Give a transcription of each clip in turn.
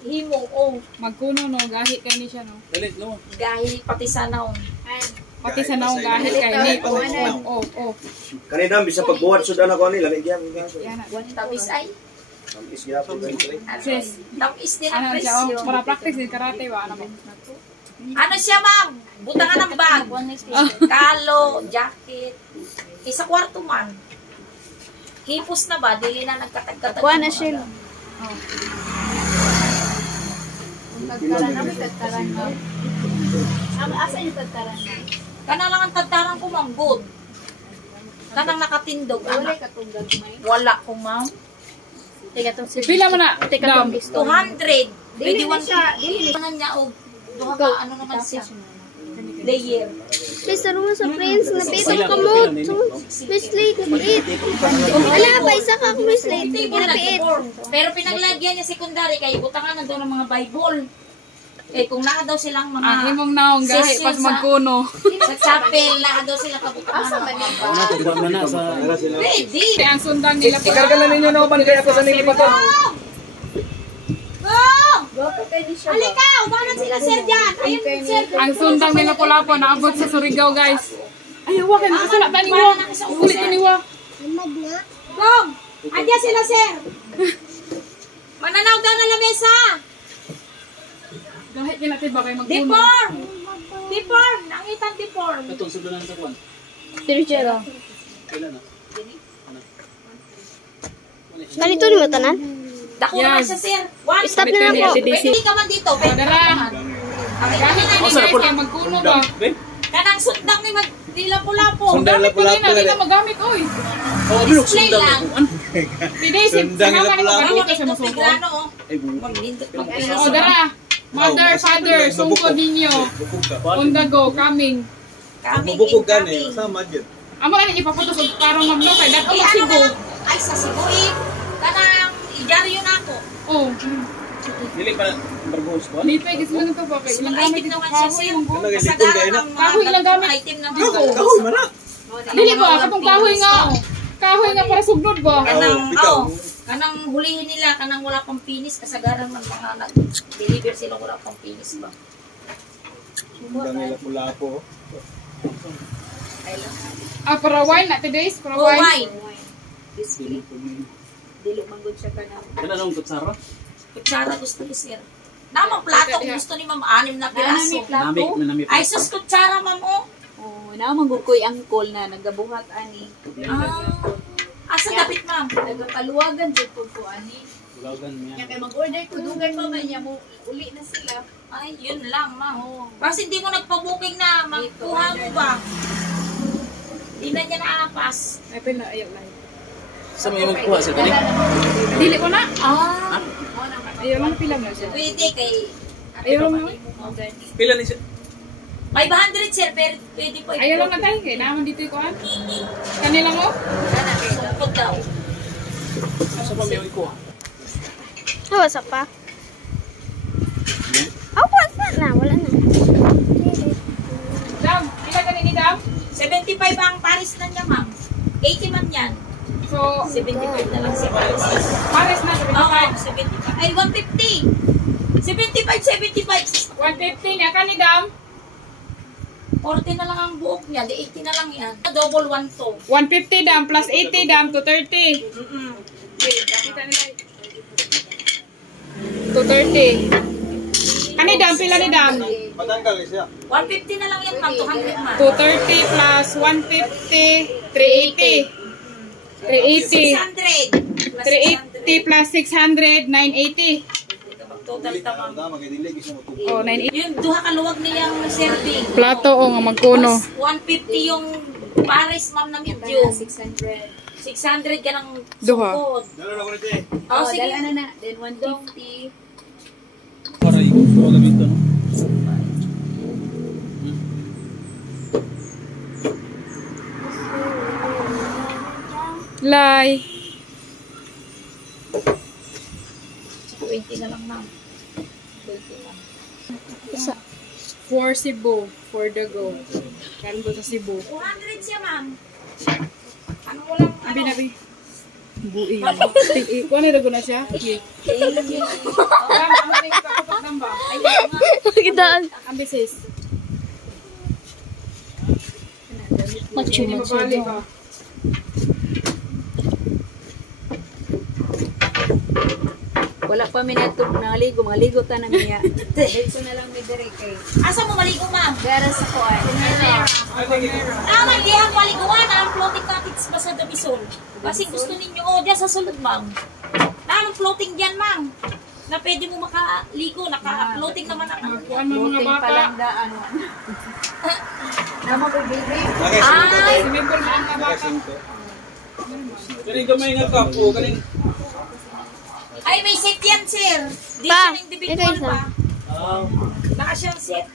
Himo, oh. Magkuno no, gahi kay ni siya no. Dalit no. Gahi pati sa naon. Pati sa naong gahi kay ni. Oh. Kanina bisa pagbuhat sudah na ko ni lami gyapon kaso. Tamis ay. Tamis gyapon. Sis. Tamis din ang Ano siya, presyo. para practice din karate ba ano. Ano siya, ma'am? Butangan ng bag. Kalo, jacket. Isa kwarto man. Hipos na ba? Dili na nagkatag-katag. Kuha na siya. Tagtaran na, may tagtaran na. Asa yung tagtaran na? Kana lang ang tagtaran ko, ma'am. Good. Kanang nakatindog. Wala Anak. ka itong gagmay. Wala ko, ma'am. Teka itong Pila mo na. Dam. 200. Dili Pwede na siya. Dili na. Ano niya, o. Duha ka, ano naman siya. Layer. Please, taro sa friends. Napiit ang kamot. Mislate, napiit. Ala ba, isa ka ako mislate. Napiit. Pero pinaglagyan niya secondary kay butangan na doon ng mga Bible. Eh kung naa daw silang mga Himong naong gahi Sis, pas sa- magkuno. sa chapel, naa daw sila kabutangan. Una pagbuhat man na sa Ready. Kaya ang sundang nila po. Ikarga na ninyo na uban kaya ako sa nili pa to. Go! Go, patay ni siya. Halika! Umanan sila sir dyan! Ayun sir! Ang sundang nila pula po naabot sa Surigao guys. Ay, wa kay makasala tani wa. Ulit ni wa. Go! Andiyan sila sir! Mananaw daw na lamesa! Gahi kinati ba kay magkuno. Deform! Deform! Nangitan deform! katong sudulan sa kwan. Pero siya. Pila na. Ganito ni mo tanan? Dako naman siya sir! One! Stop na lang po. Pwede ka man dito! Pwede ka man! Gahi kay ni guys kay magkuno ba. Kanang sundang ni Magdila-Pulapo! Sundang Gamit ko din na, di na magamit oy. Oh, bilog Display sundang lang. kuan. Pinay Sundang sama ni nila pula. magdito siya Ito masungkod. biglano oh! Maglindot mag O dara. Mother, father, sungkod ninyo. On the go, coming. Kaming Bubukog incoming. gani sama jud. Amo ani ipaputos og parang mamlo kay dato Ay, mo ano sigo. ka lang? Ay, sa Cebu eh. Kanang idyaryo na ako. Oh. Dili pa bargos kuan. Lipay gis lang to ba kay ilang gamit Item ito naman siya kahoy sir. mong go. Kanang Kasagaran lipon kayo na. ng Kahoy ilang gamit? item ng Kahoy man na. Dili ba katong kahoy nga. Kahoy nga para sugnod ba? Kanang, bitaw. kanang hulihin nila, kanang wala pang finish, kasagaran ng mga nag-deliver sila wala pang finish ba. Sundang nila pula po. Para wine na today's, para Oh, wine. wine. Display. Dili manggod siya ka na. Kana nang kutsara. Kutsara gusto ni sir. Namang plato kung gusto ni ma'am, 6 na piraso. Nami nami. Ay, sus, kutsara ma'am oh. Oh, naamang ko'y angkol na nagabuhat ani. Asa dapit ma'am? Nagakaluwagan jud pud ko ani. Tulagan Nya niya. kay mag-order ko dugay pa man niya mo uli na sila. Ay, yun lang ma'am. Oo. Kasi hindi mo nagpa-booking na, magkuha mo ba? Hindi na niya naapas. Ay pila ayaw lang. Sa may magkuha sa dili. Dili ko na. Ah, Ayaw lang pila mo siya. pwede kay... Ayaw lang mo. Pila ni siya? 500 sir, pero pwede po. Ayaw lang na tayo kay naman dito ko an. Kanila mo? Sungkot daw. Sa pa may kuha. Wasa pa. Wasa na. Wala na. Dam, pila ka ni Dam? 75 ang Paris na niya ma'am. 80 man yan. So, 75 na lang si Paris. pares na Oo, 75. 75. Ay, 150. 75. 150 niya ka ni Dam. 40 na lang ang buok niya. Di 80 na lang yan. Double 1 to. 150 Dam plus 80 Dam to 30. Wait, Kita nila. 230. Kani Dam, pila ni Dam? Patanggal siya. 150 na lang yan ma'am. 200 man. 230 plus 150, 380. 380. 600. 380 plus 600, 980. Total tamang. Magdili gisa mo tubo. Oh, 980. Yung duha kaluwag niyang serving. Plato o nga magkuno. 150 yung Paris ma'am na medium. 600. 600 ka ng Duha. sukod. Dalo na ko nito eh. Oh, sige. dala na na. Then 150. Para ikot ko gamito no. Lai. 20 na lang ma'am. 20 lang. For Cebu. For the go. Karon ko sa Cebu. 200 siya ma'am. Ano mo lang, Abi ano? nabi. Buing. Kuha na na siya. Kitaan. Ambisis. Macho. Wala pa minatog naligo, maligo ta na niya. Dito na lang may dire kay. Asa mo maligo, ma'am? Gara sa kuan. Naman, di ang maliguan. Ang floating cottage ba sa Dabisol? Kasi gusto ninyo, dyan sa sulod, ma'am. Naman floating dyan, ma'am. Na pwede mo makaligo, naka-floating naman ang ano. Kuha mga Buting bata. palandaan. Naman ko baby. Ay, Sumibol mo ang mga bata. Kaning gamay nga kapo, kaning ay, may set yan, sir. Di Pa, siya individual ito isa. pa. Naka siyang set.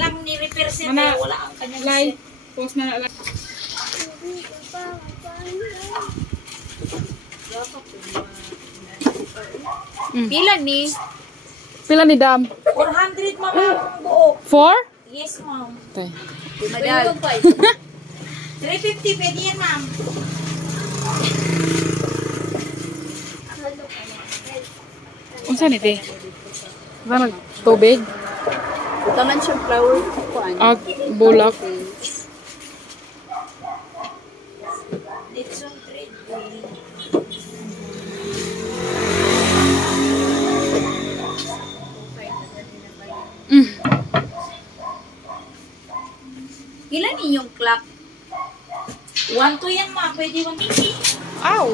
Alam ni repair set, Mana, kaya wala ang kanyang Lay. set. Post na na. Pila ni? Pila ni Dam? 400, ma'am, ang buo. 4? Yes, ma'am. Tay. Madal. 350, pwede yan, ma'am. Unsa ni te? Ba tubig? Taman siya flower kuan. Bulak. It's on trade. Ilan inyong clock? 1 to yan, ma'am. Pwede 150. Ow!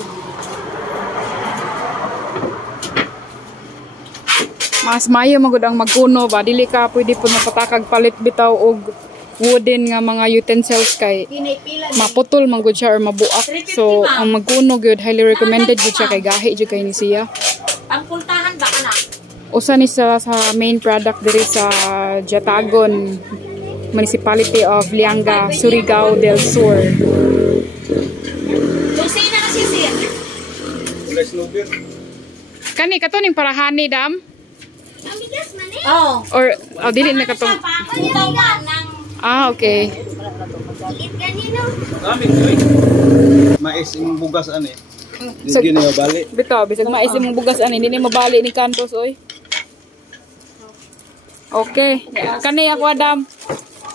Mas maayo magud ang magkuno ba dili ka pwede pud mapatakag palit bitaw og wooden nga mga utensils kay Pila maputol man gud siya or mabuak. So ang magkuno gyud highly recommended gyud siya kay gahi gyud kay ni siya. Ang pultahan ba, anak? Usa ni sa main product diri sa Jatagon Municipality of Lianga, Surigao del Sur. Dosay na kasi, sir. Kulay snowbird. Kani kato ning parahani Dam Oo. or dili na katong Utaw, ma'am, ng okay. Aming doy. Mais imong bugas ani. So- Hindi na bali. Bitaw, bisag mais imong bugas ani, hindi ni mabali ni kantos oy. Okay, kani ako Adam.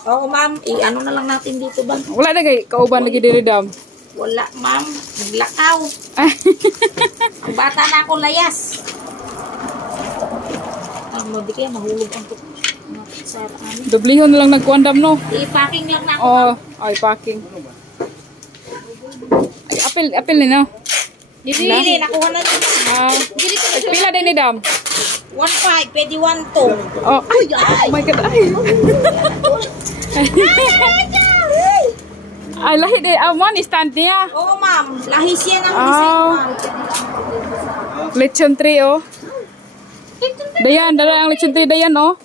Oo, ma'am. I-ano na lang natin dito ba? Wala na kay kauban lagi diri Dam. Wala, ma'am. Naglakaw. Ang bata na ako layas. Di kaya mahulog ang tukos. Sa amin. Dublihon na lang nagkuan Dam no. I-packing lang na ako. Oh, ay packing. Ay, apil ni no. Dili, nakuha na lang. Pila din ni Dam. 1.5, pwede 1.2. Oh, ay, oh my god. Ay. Ay, lahi din. Mo ni stand niya. Oo, ma'am. Lahis yan ang Oh. design, ma'am. Lechon 3 oh. Dayan, dala ang lechon 3 dayan oh.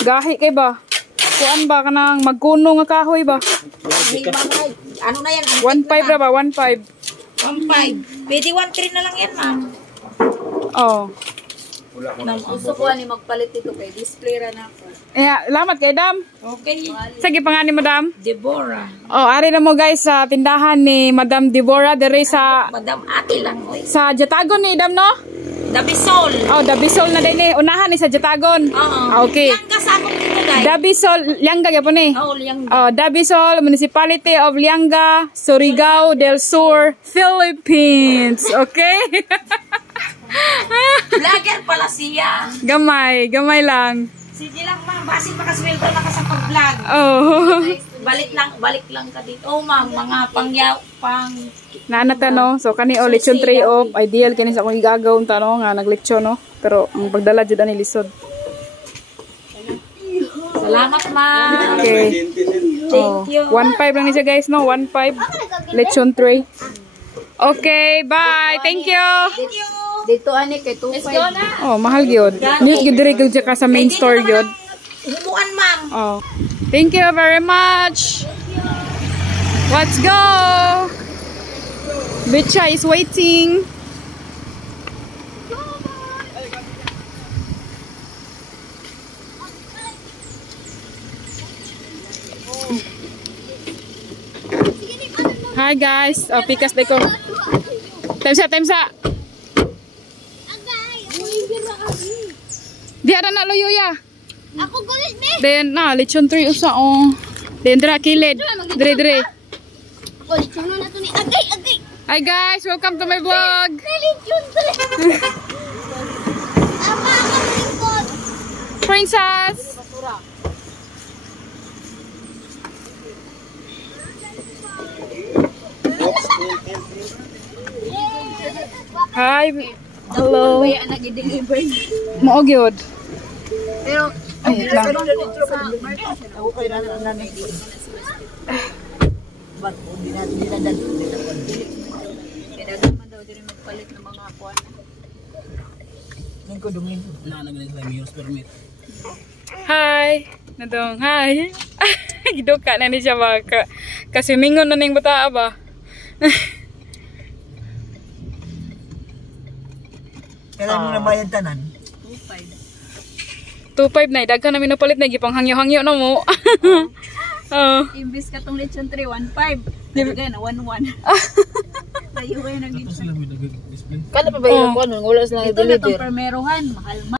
Gahi kay ba? Kuan ba kanang magkuno nga kahoy ba? Ay, ma'am, ay. Ano na yan? 1.5 ra ba? 1.5. 1.5. Pwede 1.3 na lang yan, ma'am. Oh. Gusto ko ani magpalit dito kay display ra na ako. Salamat kay Dam. Okay. Sige pangani Madam. Deborah. Oh, ari na mo guys sa tindahan ni Madam Deborah dere sa Madam Ate lang, oy. Jatagon ni Dam no? Dabisol. Oh, Dabisol na din ni unahan ni sa Jatagon. Oo. Okay. Yang kasama dito, guys. Dabisol Lianga gyapon ni. Oo, yang. Oh, Dabisol Municipality of Lianga, Surigao del Sur, Philippines. Okay? Vlogger pala siya. gamay lang. Sige lang, ma'am. Basi makasweldo na ka sa pag-vlog. Oh. Balik lang ka dito. Oh, ma'am. Mga pang... Naanata no. So kani o lechon 3 of ideal kani sa akong igagaw tano nga naglechon no. Pero ang pagdala jud ani lisod. Salamat, ma'am. Okay. Thank you. 1.5 lang ni siya guys no. 1.5 lechon 3. Okay, bye. Thank you. Thank you. Dito ani kay 2.5. Oh, mahal gyud. Need gyud diri gyud ka sa main store gyud. Humuan, ma'am. Oh. Thank you very much. Let's go. Bicha is waiting. Hi guys. Oh, pikas day ko. Temsa. Di ada na loyo ya. Ako gulit, be. Then na lechon 3 usa oh. Then dra kilid. Dire. Gulit, suno na to ni Agay. Hi guys, welcome to my vlog. Gulit yun talaga. Ama, ako lingkod. Princess. Hi. Hello. Kaya nag-deliver. Mao gyud. Pero, Ay, lang. sa market siya. Ako kayo na nanay. Ba't hindi natin dinadal? Kaya naman daw din magpalit ng mga kuwan. Ningko dungin. Nanagaling sa use permit. Hi. Nadong, hi. Giduka na ni siya ba? Kasi mingon na ning bata ba? Kailan mo na bayad tanan? 2.5 na, daghan namin napalit na, gipang hangyo-hangyo na mo. Oh. Imbis ka tong lechon 3, 1.5. Nagagay na 1.1. Tayo kayo nag-display. Sila may nag-display. Kala pa ba yung kuwan? Wala silang Oh. i-deliver. Ito na itong permerohan. Mahal